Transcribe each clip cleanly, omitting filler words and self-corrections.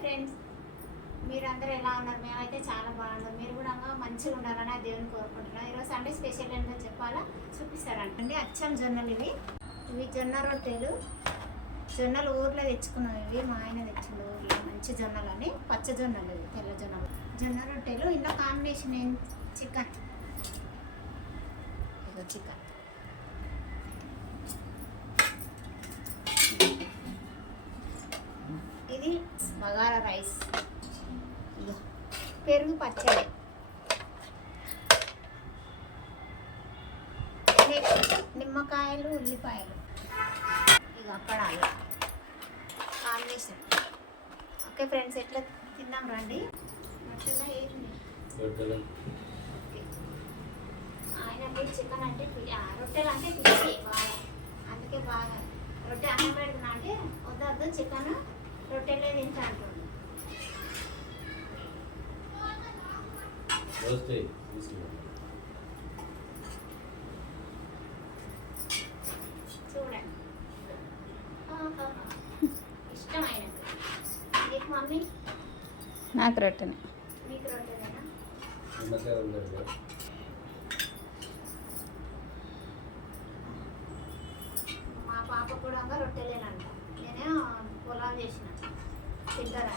Friends, మీరందరూ ఎలా ఉన్నారు? మేమైతే చాలా బాగున్నాం. మీరు కూడా మంచిగా ఉండాలని ఆ దేవుని కోరుకుంటున్నాం. ఈరోజు సండే స్పెషల్ ఏంటో చెప్పాలా, చూపిస్తారంటండి. అచ్చం జొన్నలు ఇవి జొన్న రొట్టెలు. జొన్నలు ఊర్లో తెచ్చుకున్నాం. ఇవి మా ఆయన తెచ్చిండు ఊర్లో. మంచి జొన్నలు అని, పచ్చ జొన్నలు, ఇవి తెల్ల జొన్నలు. జొన్న రొట్టెలు. ఇంట్లో కాంబినేషన్ ఏం? చికెన్. ఇదో చికెన్. ఇది బగారా రైస్. ఇదో పెరుగు పచ్చడి. నిమ్మకాయలు, ఉల్లిపాయలు, ఇక అప్పడాలు కాంబినేషన్. ఓకే ఫ్రెండ్స్, ఎట్లా తిందాం రండి. ఆయనకి చికెన్ అంటే రొట్టెలు అంటే పిచ్చి బాగా, అందుకే బాగా రొట్టె అన్నం పెడుతున్నా అంటే వద్దు చికెన్ రొట్టెలే తింటా అంటుండు. చూడండి, ఇష్టం ఆయనకు. నీకు మమ్మీ? నాకు రొట్టెనే. మీకు రొట్టెలేనా? మా పాప కూడా రొట్టెలేనంట. నేనే పొలాలు చేసిన తింటారా.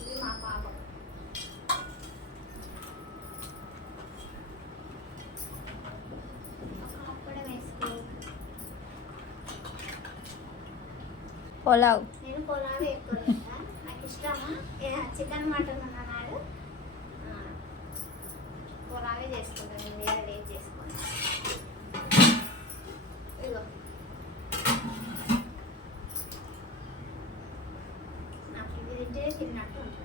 ఇది మా పాప. అప్పుడే వేసుకో. పులావ్. నేను పొలావే ఎక్కువ తింటా. నాకు ఇష్టమా చికెన్ మటన్ అన్నాడు. పొలావే చేసుకుంటాను, నేను వేరే ఏది చేసుకోను. ఇదిగో నాకు ఇది తింటే తిన్నట్టు ఉంటుంది.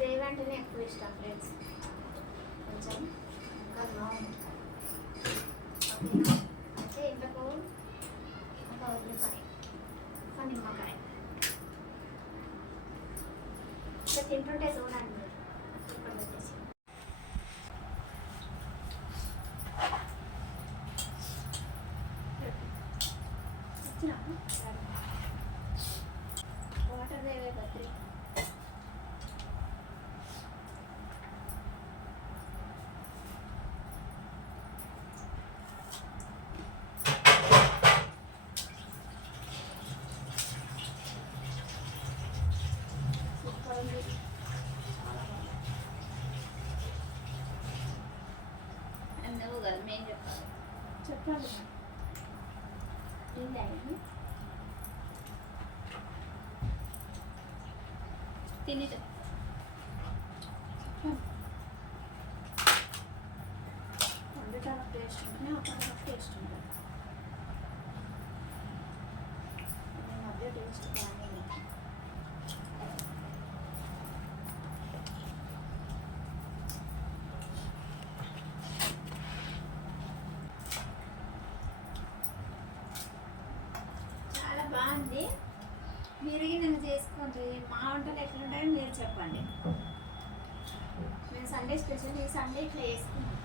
గ్రేవీ అంటేనే ఎక్కువ ఇష్టం ఫ్రెండ్స్. కొంచెం ఇంకా బాగుంది. ఓకేనా? అయితే ఇంతకు ఒక ఉల్లిపాయ, ఒక నిమ్మకాయ. ఇంకా తింటుంటే చూడండి మీరు. ఇప్పుడు పెట్టేసి వాటర్ వేవే కత్తిరి. నువ్వు కదా మేము చెప్పాలి. తిని వండటానికి టేస్ట్ ఉంటుంది, అక్కడ టేస్ట్ ఉంటుంది. మధ్య టేస్ట్ బాగానే ఉంది. బాగుంది. మీరు నేను చేసుకోండి. మా వంటలు ఎట్లుంటాయో మీరు చెప్పండి. మేము సండే స్పెషల్ ఈ సండే ఇట్లా చేసుకుంటాం.